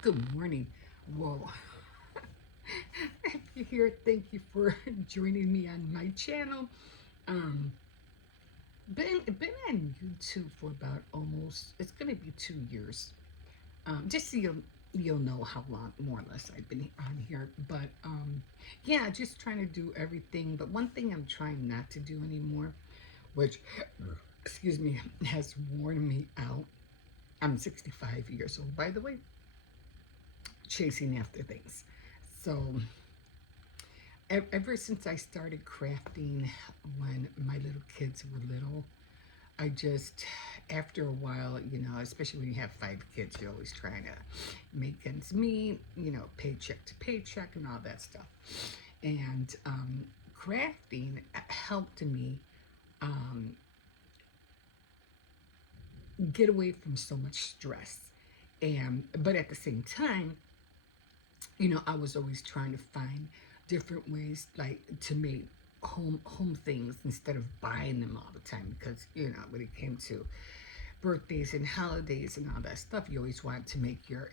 Good morning. Whoa. If you're here, thank you for joining me on my channel. Um, been on YouTube for about almost, it's gonna be 2 years. Just so you'll know how long, more or less, I've been on here. But yeah, just trying to do everything. But one thing I'm trying not to do anymore, which, excuse me, has worn me out. I'm 65 years old, by the way, chasing after things. So ever since I started crafting when my little kids were little, I just, after a while, especially when you have 5 kids, you're always trying to make ends meet, paycheck to paycheck and all that stuff. And crafting helped me um, get away from so much stress. But at the same time, I was always trying to find different ways, like to make home things instead of buying them all the time. Because when it came to birthdays and holidays and all that stuff, you always want to make your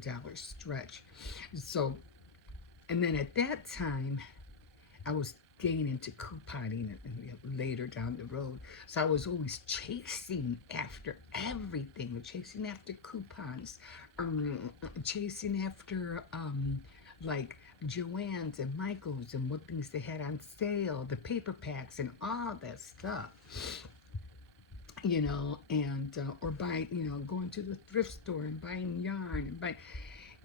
dollars stretch. So, and then at that time, I was getting into couponing and later down the road. So I was always chasing after everything, chasing after coupons, chasing after like Joann's and Michael's and what things they had on sale, the paper packs and all that stuff. And or buying, going to the thrift store and buying yarn and buying.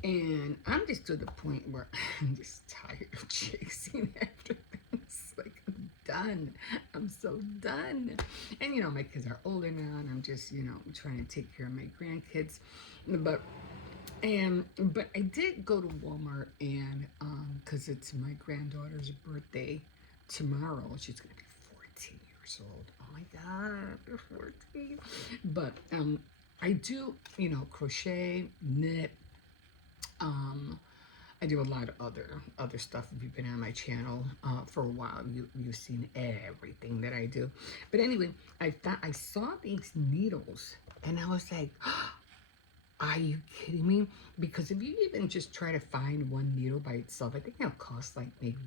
And I'm just to the point where I'm just tired of chasing after things. Like, I'm done. I'm so done. And, my kids are older now, and I'm just, trying to take care of my grandkids. But I did go to Walmart and, because it's my granddaughter's birthday tomorrow. She's going to be 14 years old. Oh my God, they're 14. But I do, crochet, knit, I do a lot of other stuff. If you've been on my channel for a while, you've seen everything that I do. But anyway, I saw these needles, and I was like, "Are you kidding me?" Because if you even just try to find one needle by itself, I think it'll cost like maybe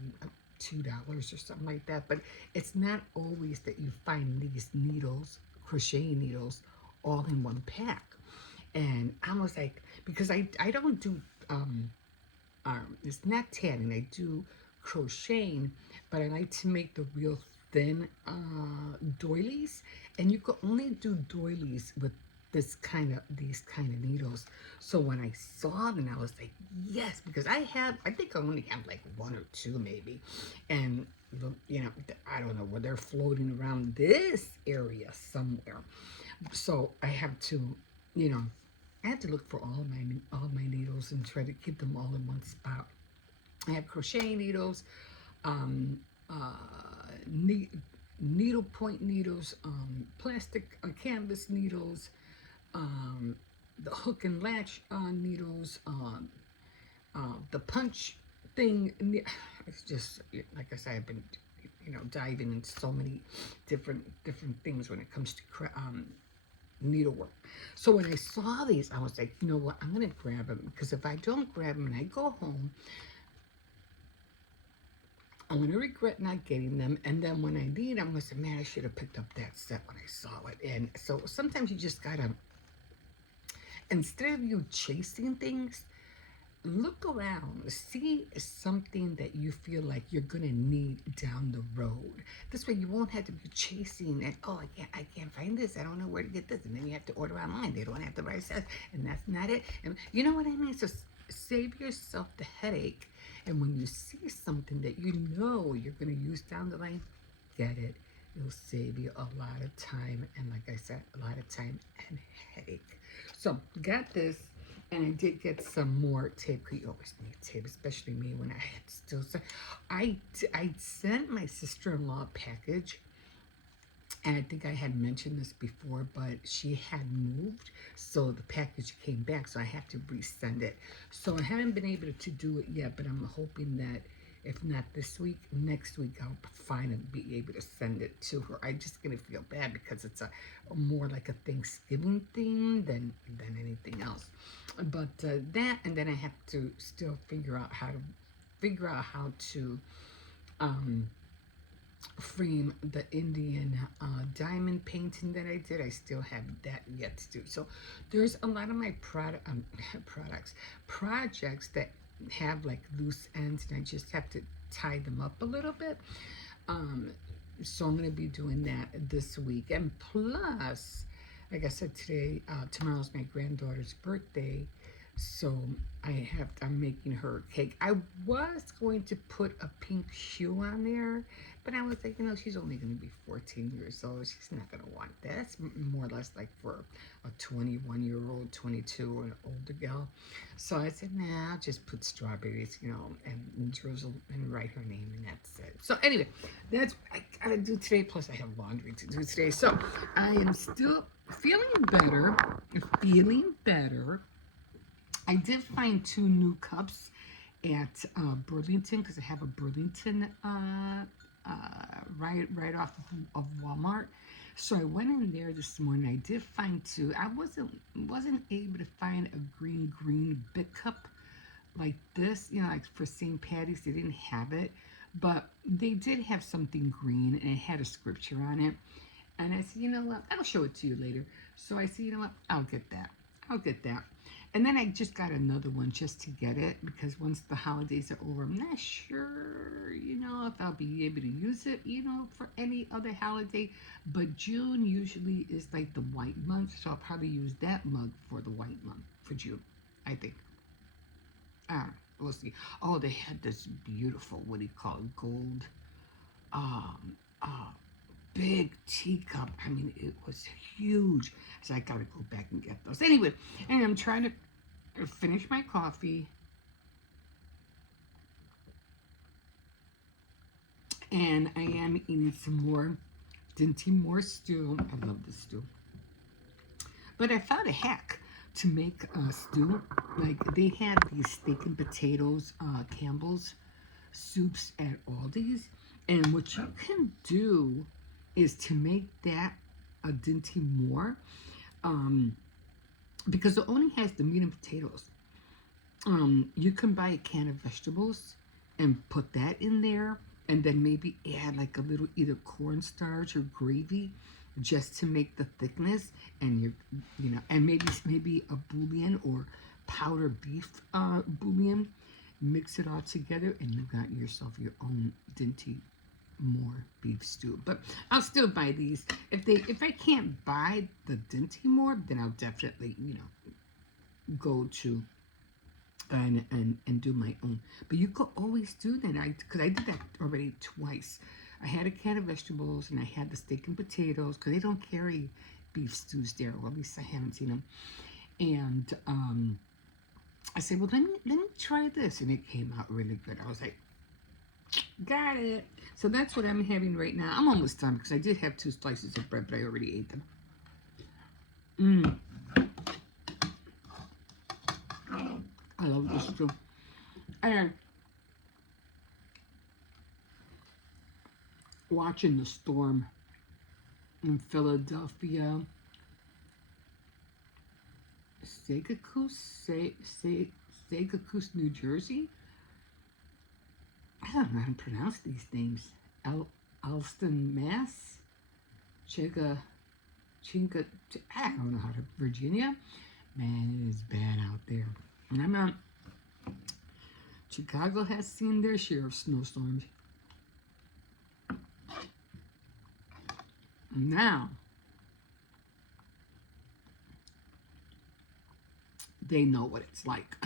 $2 or something like that. But it's not always that you find these needles, crochet needles, all in one pack. And I was like, because I don't do it's not tanning. I do crocheting, but I like to make the real thin doilies, and you can only do doilies with these kind of needles. So when I saw them, I was like, yes, because I think I only have like one or two maybe, and I don't know where they're floating around this area somewhere. So I have to, you know, I had to look for all my needles and try to keep them all in one spot. I have crochet needles, um, uh, ne- needle point needles, plastic canvas needles, um, the hook and latch needles, the punch thing. It's just like I said, I've been diving into so many different things when it comes to needlework. So when I saw these, I was like, you know what, I'm gonna grab them, because if I don't grab them and I go home, I'm gonna regret not getting them. And then when I need them, I'm gonna say, man, I should have picked up that set when I saw it. And so sometimes you just gotta, instead of you chasing things, look around, see something that you feel like you're gonna need down the road. This way you won't have to be chasing and, oh, I can't find this, I don't know where to get this, and then you have to order online, they don't have the right size, and that's not it. And you know what I mean? So save yourself the headache, and when you see something that you know you're gonna use down the line, get it. It'll save you a lot of time, and like I said, a lot of time and headache. So got this, and I did get some more tape. You always need tape, especially me when I had still. So I sent my sister-in-law a package, and I think I had mentioned this before, but she had moved, so the package came back, so I have to resend it. So I haven't been able to do it yet, but I'm hoping that If not this week, next week I'll find and be able to send it to her. I'm just gonna feel bad because it's a more like a Thanksgiving thing than anything else. But that, and then I have to still figure out how to um, frame the Indian diamond painting that I did. I still have that yet to do. So there's a lot of my projects that have like loose ends, and I just have to tie them up a little bit. Um, so I'm going to be doing that this week. And plus, like I said, tomorrow's my granddaughter's birthday. So I'm making her a cake. I was going to put a pink shoe on there, but I was like, she's only going to be 14 years old. She's not going to want that. That's more or less like for a 21-year-old, 22, or an older gal. So I said, nah, I'll just put strawberries, and drizzle and write her name, and that's it. So anyway, that's what I gotta do today. Plus, I have laundry to do today. So I am still feeling better. Feeling better. I did find 2 new cups at Burlington, because I have a Burlington right off of Walmart. So I went in there this morning. I did find 2. I wasn't able to find a green big cup like this. Like for St. Patty's, they didn't have it, but they did have something green, and it had a scripture on it. And I said, you know what? I'll show it to you later. So I said, you know what? I'll get that. And then I just got another one just to get it, because once the holidays are over, I'm not sure, if I'll be able to use it, for any other holiday. But June usually is like the white month, so I'll probably use that mug for the white month for June, I think. We'll see. Oh, they had this beautiful, what do you call it, gold, um, uh, big teacup. I mean, it was huge. So I gotta go back and get those. Anyway, and I'm trying to finish my coffee. And I am eating some more Dinty Moore stew. I love this stew. But I found a hack to make a stew. Like, they had these steak and potatoes, Campbell's soups at Aldi's. And what you can do is to make that a Dinty Moore, because it only has the meat and potatoes. You can buy a can of vegetables and put that in there, and then maybe add like a little either cornstarch or gravy just to make the thickness, and and maybe a bouillon or powdered beef bouillon. Mix it all together, and you've got yourself your own Dinty Moore beef stew. But I'll still buy these. If I can't buy the Dinty Moore, then I'll definitely go to and do my own. But you could always do that. Because I did that already twice. I had a can of vegetables, and I had the steak and potatoes, because they don't carry beef stews there, or at least I haven't seen them. And I said, well, let me try this, and it came out really good. I was like, got it. So that's what I'm having right now. I'm almost done, because I did have 2 slices of bread, but I already ate them. I love this too. And watching the storm in Philadelphia, Syracuse, New Jersey. I don't know how to pronounce these names. Alston, Mass. Chinga. I don't know how to. Virginia. Man, it is bad out there. And I'm out. Chicago has seen their share of snowstorms. Now, they know what it's like.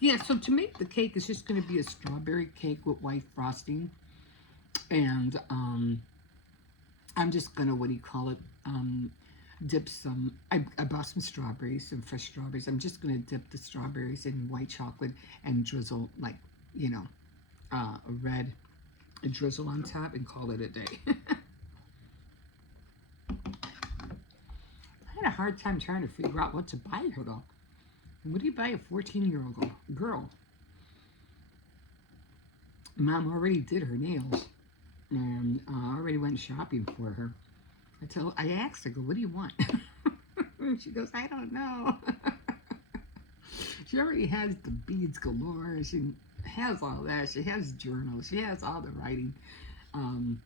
Yeah, so to make the cake, it's just going to be a strawberry cake with white frosting. And I'm just going to, dip some, I bought some strawberries, some fresh strawberries. I'm just going to dip the strawberries in white chocolate and drizzle, a red drizzle on top, and call it a day. I had a hard time trying to figure out what to buy her, though. What do you buy a 14-year-old girl? Mom already did her nails and already went shopping for her. I asked her, I go, what do you want? And she goes, I don't know. She already has the beads galore. She has all that. She has journals. She has all the writing. Um,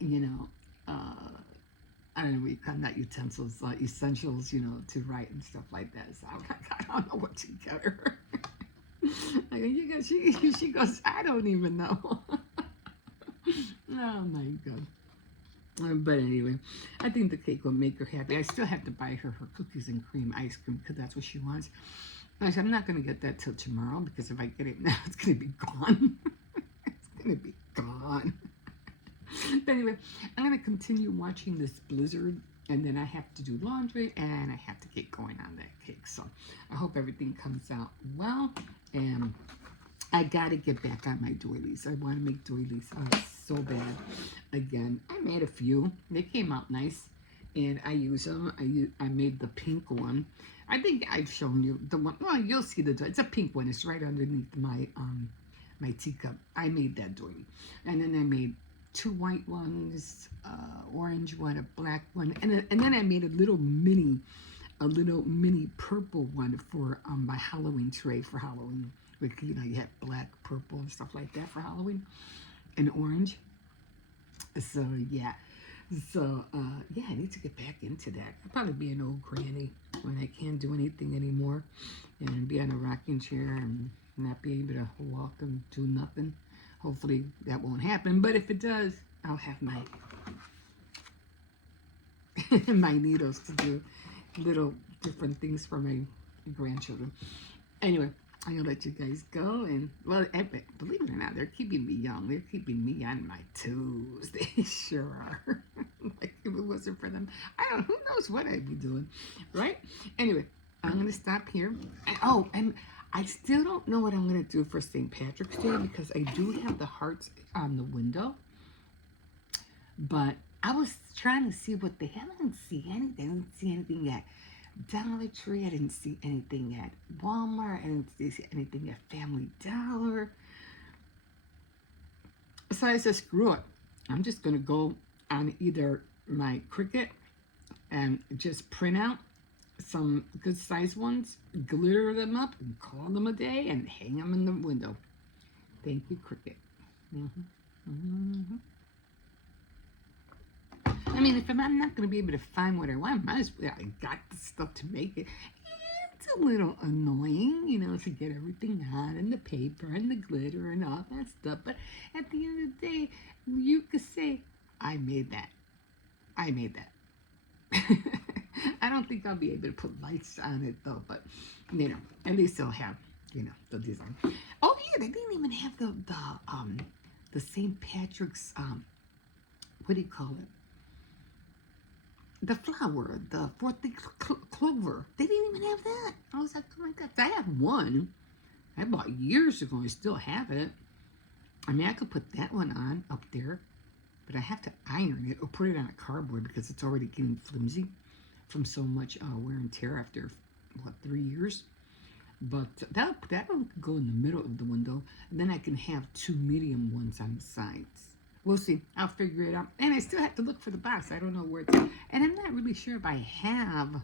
you know, I don't know what you call that, utensils, essentials, to write and stuff like that. So I don't know what to get her. I go, she goes, I don't even know. Oh my God. But anyway, I think the cake will make her happy. I still have to buy her cookies and cream ice cream because that's what she wants. I said, I'm not going to get that till tomorrow because if I get it now, it's going to be gone. It's going to be gone. But anyway, I'm going to continue watching this blizzard, and then I have to do laundry, and I have to get going on that cake. So I hope everything comes out well, and I got to get back on my doilies. I want to make doilies so bad. Again, I made a few. They came out nice, and I use them. I made the pink one. I think I've shown you the one. Well, you'll see it's a pink one. It's right underneath my my teacup. I made that doily, and then I made 2 white ones, orange one, a black one, and then I made a little mini purple one for my Halloween tray for Halloween. With, you have black, purple, and stuff like that for Halloween, and orange. So yeah, yeah, I need to get back into that. I'll probably be an old granny when I can't do anything anymore, and be on a rocking chair and not be able to walk and do nothing. Hopefully that won't happen, but if it does, I'll have my my needles to do little different things for my grandchildren. Anyway, I'm gonna let you guys go, and well, believe it or not, they're keeping me young. They're keeping me on my toes. They sure are. Like if it wasn't for them, who knows what I'd be doing, right? Anyway, I'm gonna stop here. And I still don't know what I'm gonna do for St. Patrick's Day because I do have the hearts on the window, but I was trying to see what they have. I didn't see anything. I didn't see anything yet. Dollar Tree, I didn't see anything at Walmart. I didn't see anything at Family Dollar. So I said, screw it. I'm just going to go on either my Cricut and just print out some good size ones, glitter them up, and call them a day, and hang them in the window. Thank you, Cricut. I mean, if I'm not going to be able to find what I want, might as well. I got the stuff to make it. It's a little annoying, to get everything on and the paper and the glitter and all that stuff. But at the end of the day, you could say, I made that. I made that. I don't think I'll be able to put lights on it though, but at least they'll have, the design. Oh yeah, they didn't even have the St. Patrick's what do you call it? The flower, the 4th clover. They didn't even have that. I was like, oh my God. I have one. I bought years ago. I still have it. I mean, I could put that one on up there, but I have to iron it or put it on a cardboard because it's already getting flimsy from so much wear and tear after, 3 years. But that'll go in the middle of the window, and then I can have 2 medium ones on the sides. We'll see. I'll figure it out. And I still have to look for the box. I don't know where it's at. And I'm not really sure if I have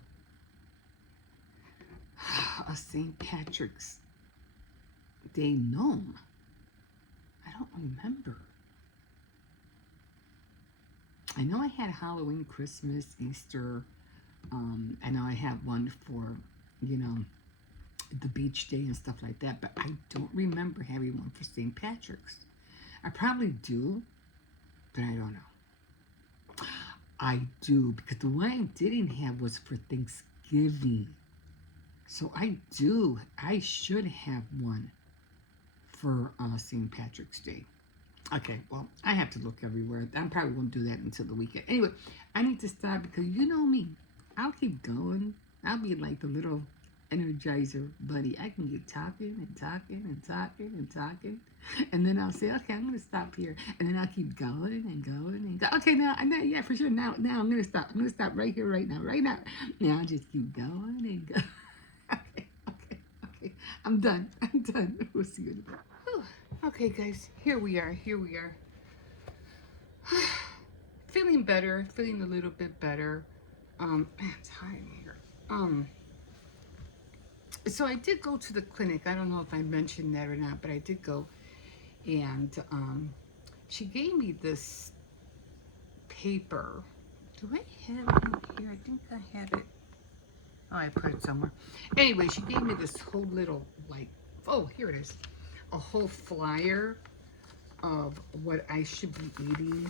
a St. Patrick's Day gnome. I don't remember. I know I had Halloween, Christmas, Easter. I know I have one for, the beach day and stuff like that. But I don't remember having one for St. Patrick's. I probably do. But I don't know. I do, because the one I didn't have was for Thanksgiving. So I should have one for St. Patrick's Day. Okay, well, I have to look everywhere. I probably won't do that until the weekend. Anyway, I need to stop because you know me. I'll keep going. I'll be like the little Energizer buddy. I can get talking and talking and talking and talking, and then I'll say, okay, I'm gonna stop here, and then I'll keep going and going and go. Okay, now, yeah, for sure. Now I'm gonna stop. I'm gonna stop right here, right now. Now I'll just keep going and go. Okay. I'm done. We'll see you in a bit. Okay, guys, here we are. Here we are. Feeling better. Feeling a little bit better. Man, it's hot in here. So I did go to the clinic. I don't know if I mentioned that or not, but I did go, and she gave me this paper. Do I have it in here? I think I had it. Oh, I put it somewhere. Anyway, she gave me this whole little, like, oh, here it is. A whole flyer of what I should be eating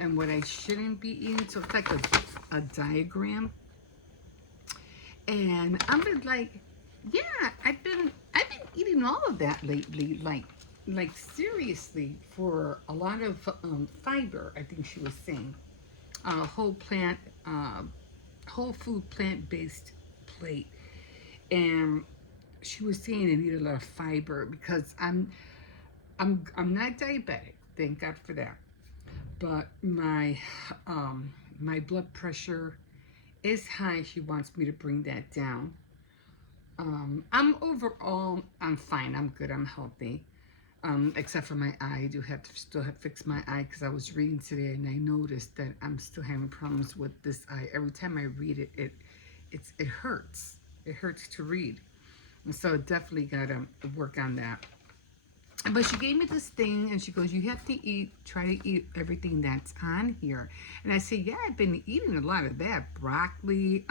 and what I shouldn't be eating. So it's like a diagram. And I'm like, yeah, I've been eating all of that lately, like seriously, for a lot of fiber. I think she was saying, whole plant, uh, whole food, plant-based plate, and she was saying I need a lot of fiber because I'm not diabetic, thank God for that, but my blood pressure is high. She wants me to bring that down. I'm overall, I'm fine. I'm good. I'm healthy. Except for my eye. I do have to still have fix my eye because I was reading today and I noticed that I'm still having problems with this eye. Every time I read it, it hurts. It hurts to read. And so definitely gotta work on that. But she gave me this thing and she goes, you have to try to eat everything that's on here. And I said, yeah, I've been eating a lot of that. Broccoli,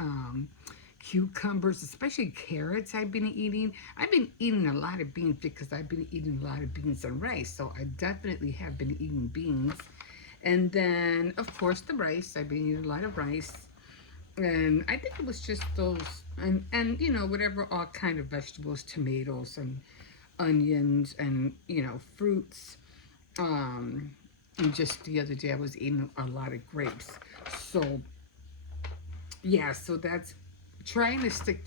cucumbers, especially carrots I've been eating. I've been eating a lot of beans because I've been eating a lot of beans and rice. So I definitely have been eating beans. And then, of course, the rice. I've been eating a lot of rice. And I think it was just those, and you know, whatever, all kind of vegetables, tomatoes and onions and, you know, fruits. And just the other day I was eating a lot of grapes. So yeah, so that's trying to stick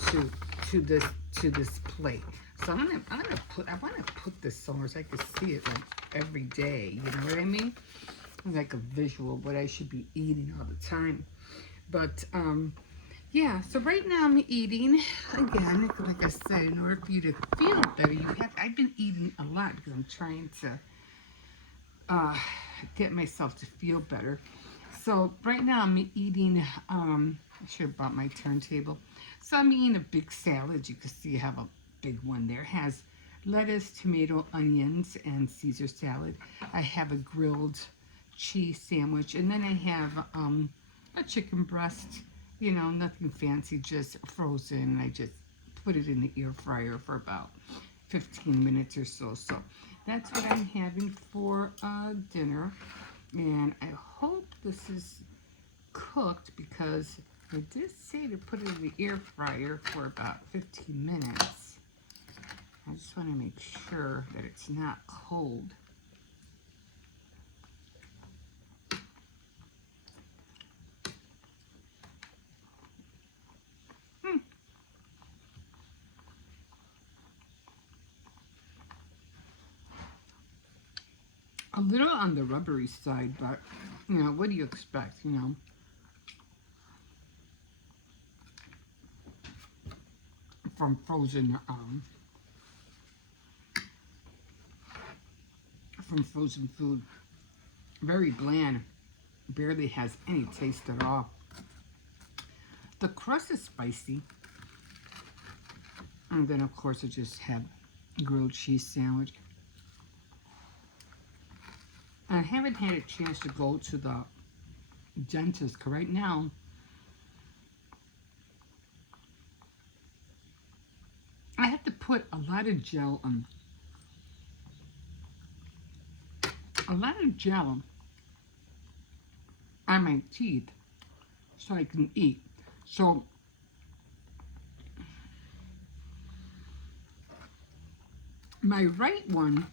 to this to this plate. So I want to put this somewhere so I can see it like every day. You know what I mean? Like a visual of what I should be eating all the time. But yeah. So right now I'm eating again. Like I said, in order for you to feel better, I've been eating a lot because I'm trying to uh, get myself to feel better. So right now I'm eating, I should have brought my turntable. So I'm eating a big salad. You can see I have a big one there. It has lettuce, tomato, onions, and Caesar salad. I have a grilled cheese sandwich. And then I have a chicken breast. You know, nothing fancy, just frozen. I just put it in the air fryer for about 15 minutes or so. So that's what I'm having for dinner. And I hope this is cooked because I did say to put it in the air fryer for about 15 minutes. I just want to make sure that it's not cold. A little on the rubbery side, but, you know, what do you expect, you know? From frozen food. Very bland. Barely has any taste at all. The crust is spicy. And then, of course, I just have grilled cheese sandwich. I haven't had a chance to go to the dentist because right now I have to put a lot of gel on my teeth so I can eat. So my right one,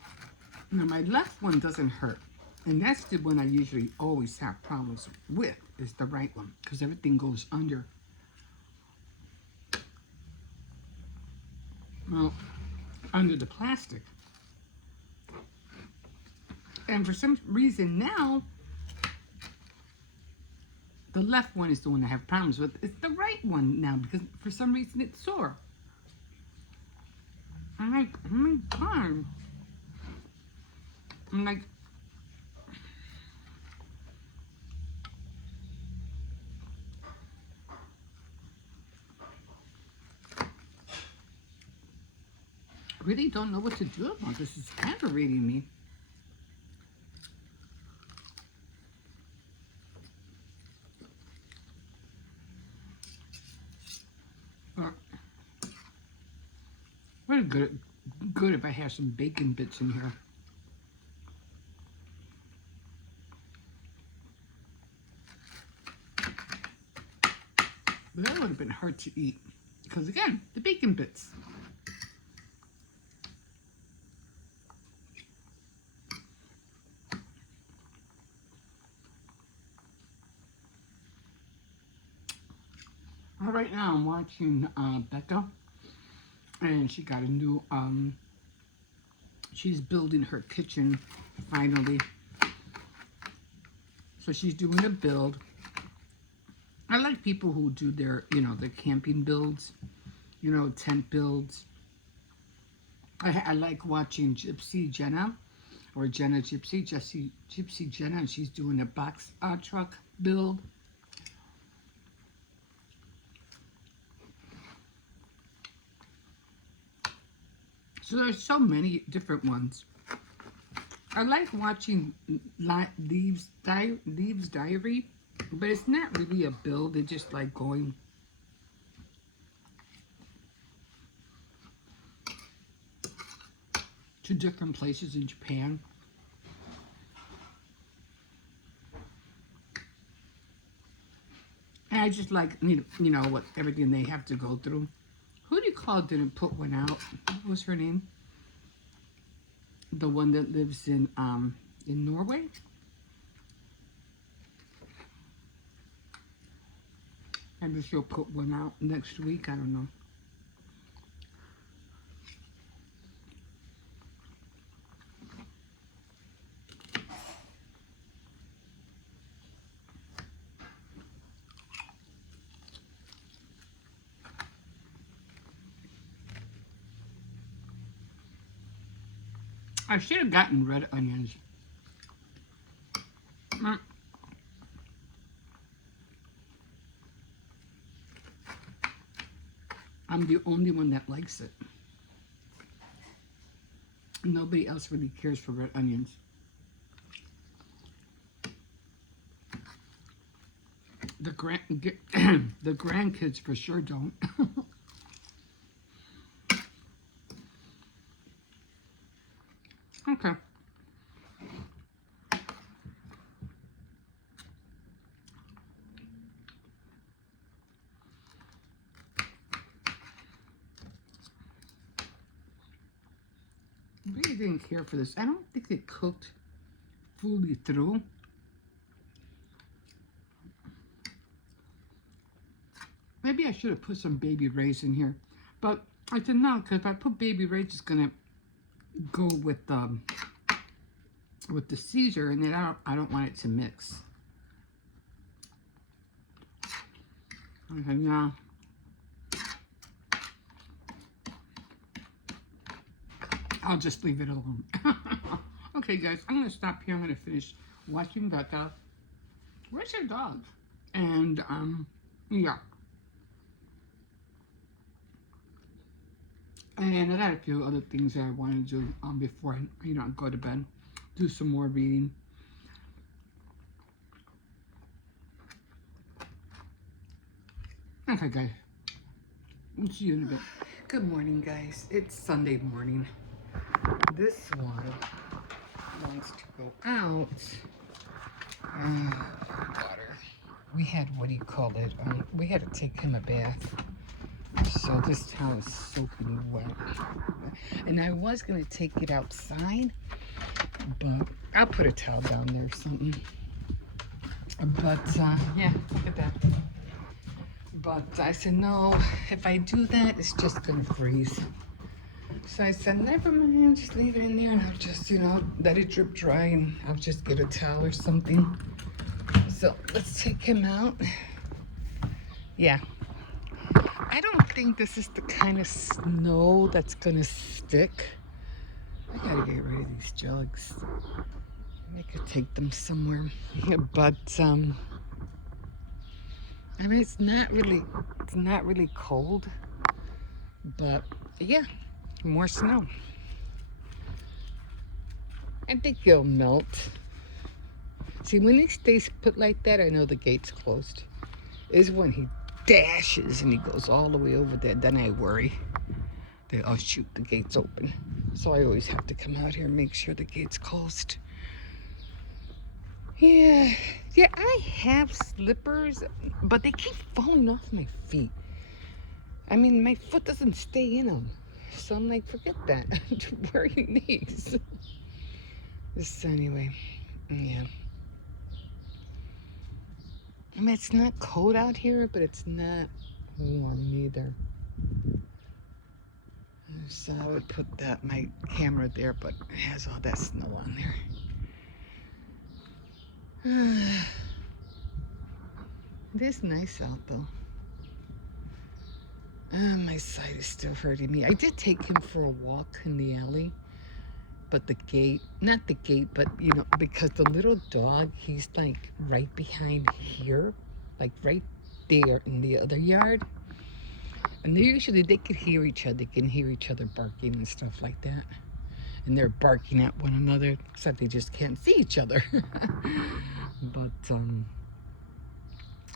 no, my left one doesn't hurt. And that's the one I usually always have problems with, is the right one, because everything goes under. Well, under the plastic. And for some reason now, the left one is the one I have problems with. It's the right one now because for some reason it's sore. I'm like, oh my god. I'm like, really don't know what to do about this. It's aggravating me. But what a good if I have some bacon bits in here. But that would have been hard to eat. Because again, the bacon bits. Right now I'm watching Becca. And she got a new, she's building her kitchen finally. So she's doing a build. I like people who do their, the camping builds, tent builds. I like watching Gypsy Jenna, or Jenna Gypsy, Gypsy Jenna, and she's doing a box truck build. So there's so many different ones. I like watching Leaves Diary, but it's not really a build. It's just like going to different places in Japan. And I just like, what everything they have to go through. Who do you call didn't put one out? What was her name? The one that lives in Norway? Maybe she'll put one out next week. I don't know. I should have gotten red onions. I'm the only one that likes it. Nobody else really cares for red onions. The grandkids for sure don't. Okay. I really didn't care for this. I don't think it cooked fully through. Maybe I should have put some baby rays in here. But I said no, because if I put baby rays, it's going to go with the Caesar, and then I don't want it to mix. Okay, now I'll just leave it alone. Okay, guys, I'm going to stop here. I'm going to finish watching Becca. Where's your dog? And, yeah. And I got a few other things that I want to do before I, go to bed. Do some more reading. Okay, guys. We'll see you in a bit. Good morning, guys. It's Sunday morning. This one wants to go out. Water. We had, what do you call it? We had to take him a bath. So this towel is soaking wet. And I was going to take it outside, but I'll put a towel down there or something. But, yeah, look at that. But I said, no, if I do that, it's just going to freeze. So I said, never mind, just leave it in there and I'll just, let it drip dry and I'll just get a towel or something. So let's take him out. Yeah. I I don't think this is the kind of snow that's gonna stick. I gotta get rid of these jugs. I could take them somewhere. But I mean it's not really cold. But yeah, more snow. I think it'll melt. See, when he stays put like that, I know the gate's closed. Is when he dashes and he goes all the way over there, then I worry that I'll shoot, the gate's open. So I always have to come out here and make sure the gate's closed. Yeah, I have slippers, but they keep falling off my feet. I mean, my foot doesn't stay in them. So I'm like, forget that. I'm wearing these. So anyway, yeah. I mean, it's not cold out here, but it's not warm either. So I would put my camera there, but it has all that snow on there. It is nice out though. My side is still hurting me. I did take him for a walk in the alley, but not the gate, but because the little dog, he's like right behind here, like right there in the other yard. And they could hear each other. They can hear each other barking and stuff like that. And they're barking at one another, except they just can't see each other. But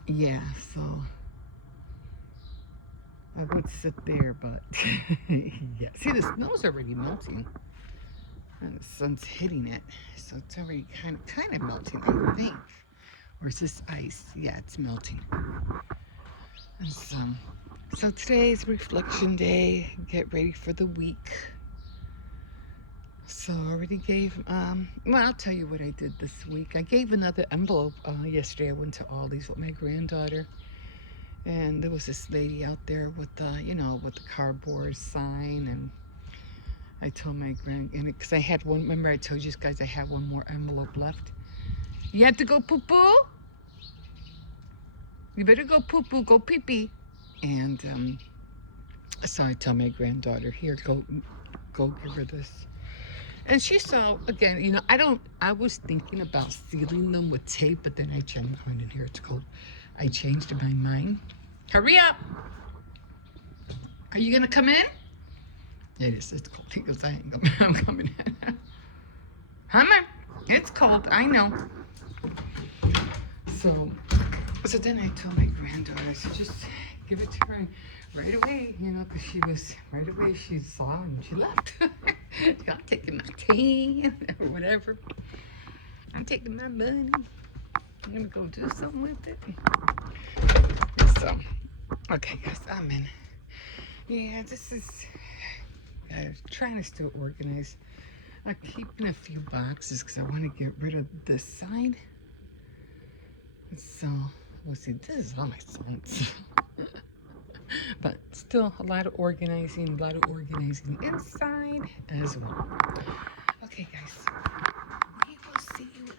yeah, so I would sit there, but yeah. See, the snow's already melting, and the sun's hitting it, so it's already kind of melting, I think. Or is this ice? Yeah, it's melting. And so today's reflection day. Get ready for the week. So I already gave, well, I'll tell you what I did this week. I gave another envelope yesterday. I went to Aldi's with my granddaughter. And there was this lady out there with with the cardboard sign. And I told my because I had one, remember I told you guys I had one more envelope left. You had to go poo-poo? You better go poo-poo, go pee-pee. And so I told my granddaughter, here, go give her this. And she saw, again, I was thinking about sealing them with tape, but then I changed, in here, it's cold. I changed my mind. Hurry up. Are you going to come in? It is, it's cold. He goes, I'm coming in. Come on. It's cold, I know. So then I told my granddaughter, I said, just give it to her. And right away, because she saw and she left. I'm taking my tan or whatever. I'm taking my money. I'm going to go do something with it. So, okay, guys, I'm in. Yeah, this is trying to still organize. I'm keeping a few boxes because I want to get rid of this side. So, we'll see. This is all my son's. But still a lot of organizing inside as well. Okay, guys. We will see you in a bit.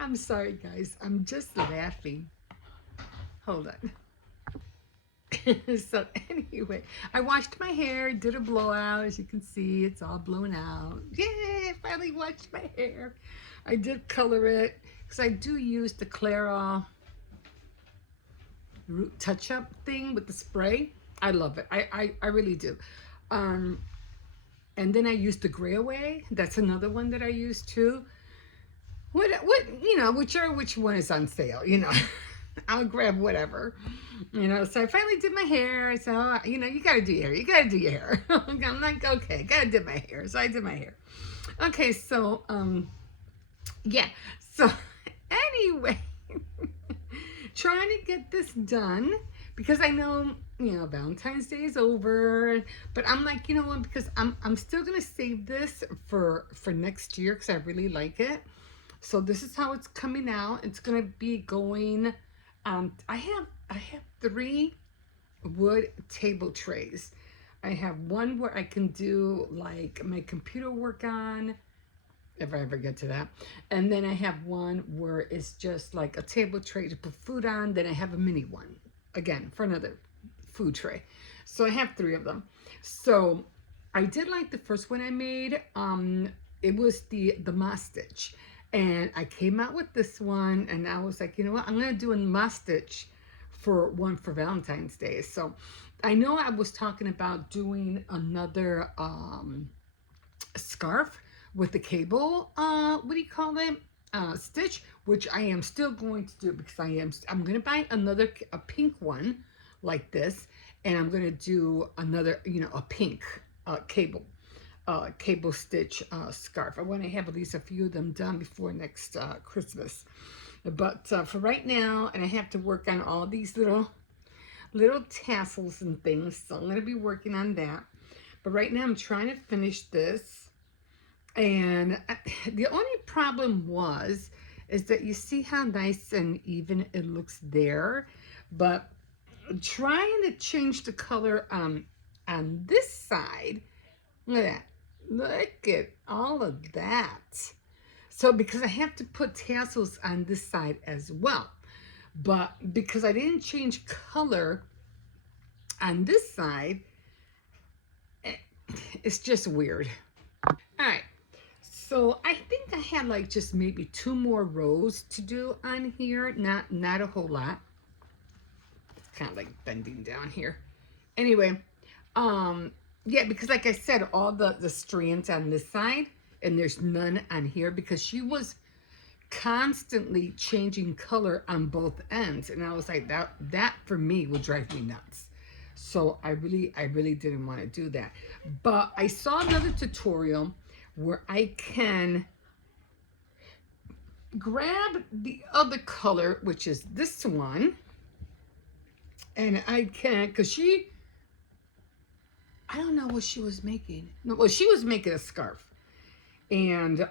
I'm sorry, guys. I'm just laughing. Hold on. So anyway, I washed my hair, did a blowout. As you can see, it's all blown out. Yay! I finally washed my hair. I did color it because I do use the Clairol root touch-up thing with the spray. I love it. I really do. Um, and then I use the gray away. That's another one that I use too. You know, which one is on sale, you know. I'll grab whatever, you know. So I finally did my hair. So, you know, you got to do your hair. You got to do your hair. I'm like, okay, got to do my hair. So I did my hair. Okay, so, yeah. So, anyway, trying to get this done because I know, you know, Valentine's Day is over, but I'm like, you know what, because I'm still going to save this for next year because I really like it. So this is how it's coming out. It's gonna be going. I have 3 wood table trays. I have one where I can do like my computer work on, if I ever get to that. And then I have one where it's just like a table tray to put food on. Then I have a mini one, again, for another food tray. So I have 3 of them. So I did like the first one I made. It was the moss stitch. And I came out with this one and I was like, you know what? I'm going to do a moss stitch for one for Valentine's Day. So I know I was talking about doing another scarf with the cable, what do you call it? Stitch, which I am still going to do because I'm going to buy a pink one like this, and I'm going to do another, you know, a pink cable stitch scarf. I want to have at least a few of them done before next Christmas. But for right now, and I have to work on all these little tassels and things, so I'm going to be working on that. But right now I'm trying to finish this. And the only problem is that you see how nice and even it looks there, but trying to change the color on this side, look at that. Look at all of that. So because I have to put tassels on this side as well, but because I didn't change color on this side, it's just weird. All right. So I think I had like just maybe 2 more rows to do on here. Not a whole lot. It's kind of like bending down here. Anyway, yeah, because like I said, all the strands on this side, and there's none on here because she was constantly changing color on both ends, and I was like, that for me would drive me nuts. So I really didn't want to do that. But I saw another tutorial where I can grab the other color, which is this one, and I can, because I don't know what she was making. No, well, she was making a scarf. And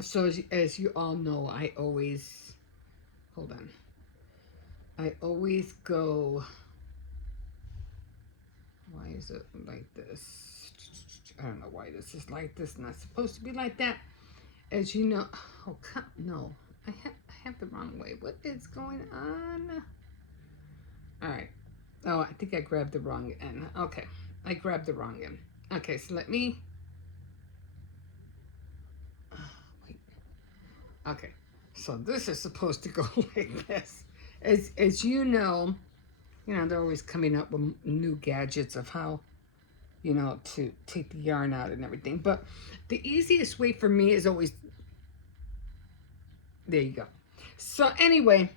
so as you all know, I always, hold on. I always go, why is it like this? I don't know why this is like this, not supposed to be like that. As you know, oh, no, I have the wrong way. What is going on? All right. Oh, I think I grabbed the wrong end. Okay, I grabbed the wrong end. Okay, so let me, wait. Okay, so this is supposed to go like this. As you know, they're always coming up with new gadgets of how, to take the yarn out and everything. But the easiest way for me is always, there you go. So anyway,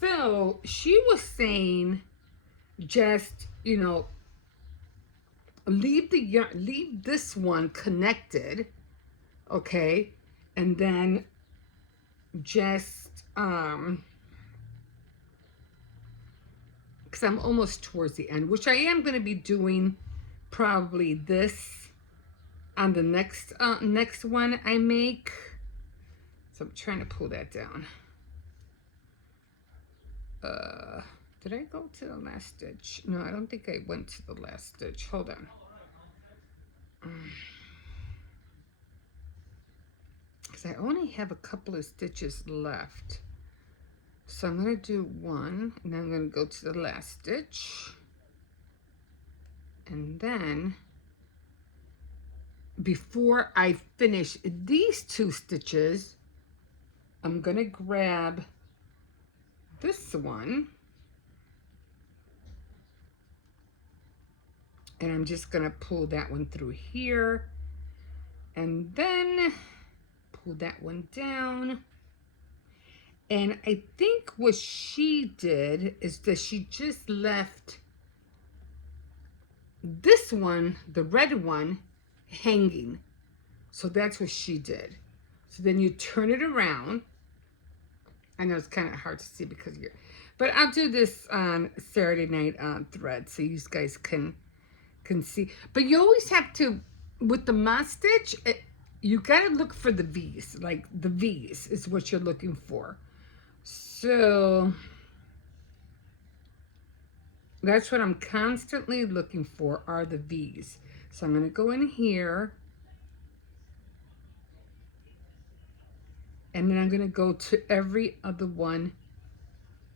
so she was saying just, leave this one connected, okay? And then just, because I'm almost towards the end, which I am going to be doing probably this on the next one I make. So I'm trying to pull that down. Did I go to the last stitch? No, I don't think I went to the last stitch. Hold on. Because I only have a couple of stitches left. So I'm going to do one, and then I'm going to go to the last stitch. And then, before I finish these 2 stitches, I'm going to grab this one. And I'm just gonna pull that one through here. And then pull that one down. And I think what she did is that she just left this one, the red one, hanging. So that's what she did. So then you turn it around. I know it's kind of hard to see because you're, but I'll do this on Saturday night on thread so you guys can see. But you always have to, with the moss stitch, you gotta look for the V's. Like the V's is what you're looking for. So that's what I'm constantly looking for, are the V's. So I'm gonna go in here. And then I'm gonna go to every other one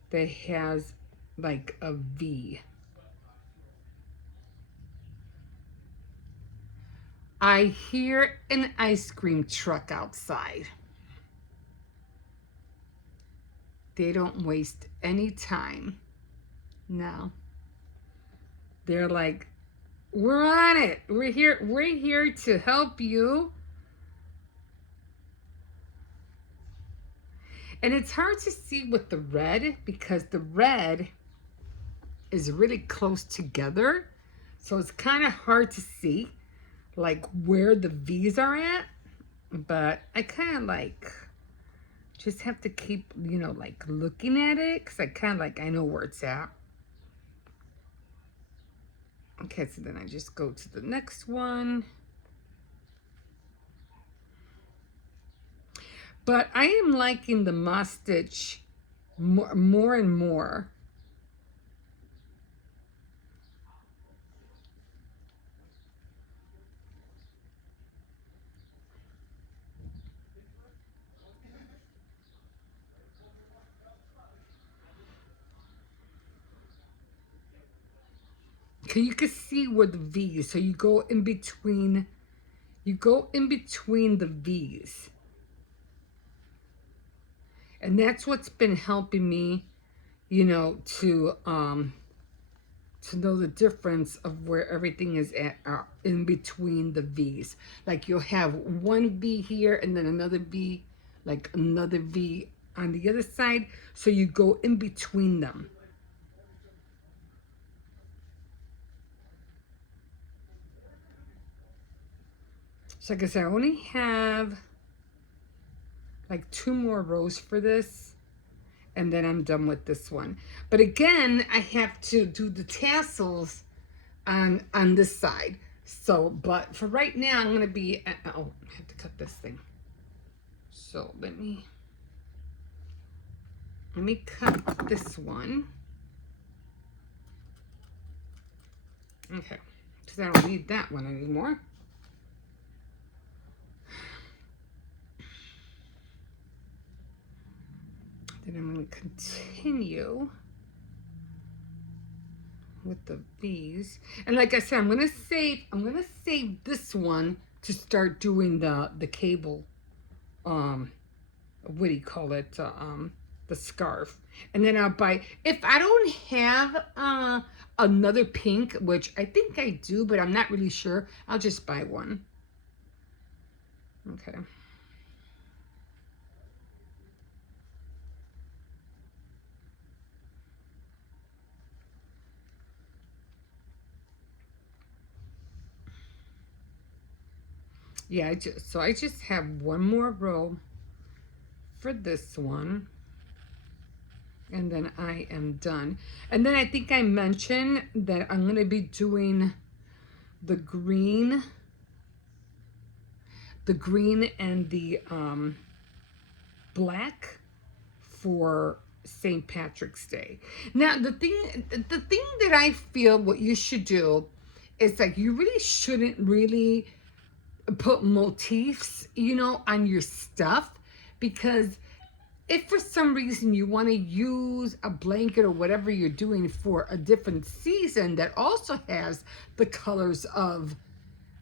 that has like a V. I hear an ice cream truck outside. They don't waste any time. No. They're like, we're on it. We're here to help you. And it's hard to see with the red because the red is really close together. So it's kind of hard to see like where the V's are at. But I kind of like just have to keep, you know, like looking at it because I kind of like, I know where it's at. Okay, so then I just go to the next one. But I am liking the moss stitch more and more. Okay, you can see where the V's, so you go in between the V's. And that's what's been helping me, you know, to know the difference of where everything is at in between the V's. Like you'll have one V here and then another V, like another V on the other side. So you go in between them. So like I said, I only have like 2 more rows for this, and then I'm done with this one. But again, I have to do the tassels on this side. So, but for right now, I'm gonna be, oh, I have to cut this thing. So let me cut this one. Okay, because I don't need that one anymore. Then I'm going to continue with the V's. And like I said, I'm going to save this one to start doing the cable, what do you call it? The scarf. And then I'll buy, if I don't have another pink, which I think I do, but I'm not really sure, I'll just buy one. Okay. Yeah, I just have one more row for this one, and then I am done. And then I think I mentioned that I'm going to be doing the green and the black for St. Patrick's Day. Now, the thing that I feel what you should do is like you really shouldn't really put motifs, you know, on your stuff, because if for some reason you want to use a blanket or whatever you're doing for a different season that also has the colors of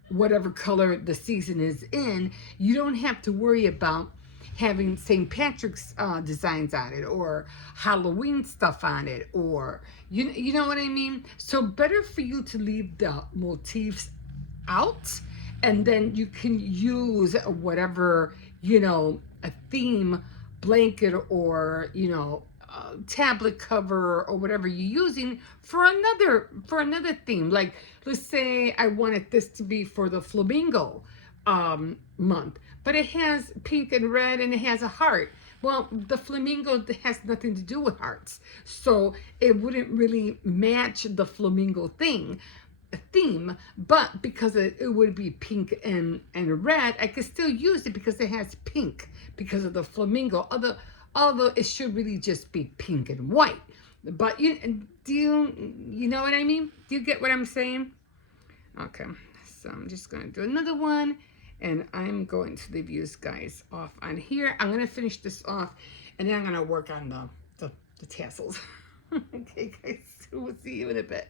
whatever color the season is in, you don't have to worry about having St. Patrick's designs on it, or Halloween stuff on it, or you know what I mean? So better for you to leave the motifs out, and then you can use whatever, a theme blanket, or tablet cover, or whatever you're using for another theme. Like, let's say I wanted this to be for the flamingo month, but it has pink and red and it has a heart. Well, the flamingo has nothing to do with hearts, so it wouldn't really match the flamingo theme. But because it would be pink and red, I could still use it because it has pink because of the flamingo. Although it should really just be pink and white. But do you know what I mean? Do you get what I'm saying? Okay, so I'm just going to do another one, and I'm going to leave you guys off on here. I'm going to finish this off, and then I'm going to work on the tassels. Okay, guys, we'll see you in a bit.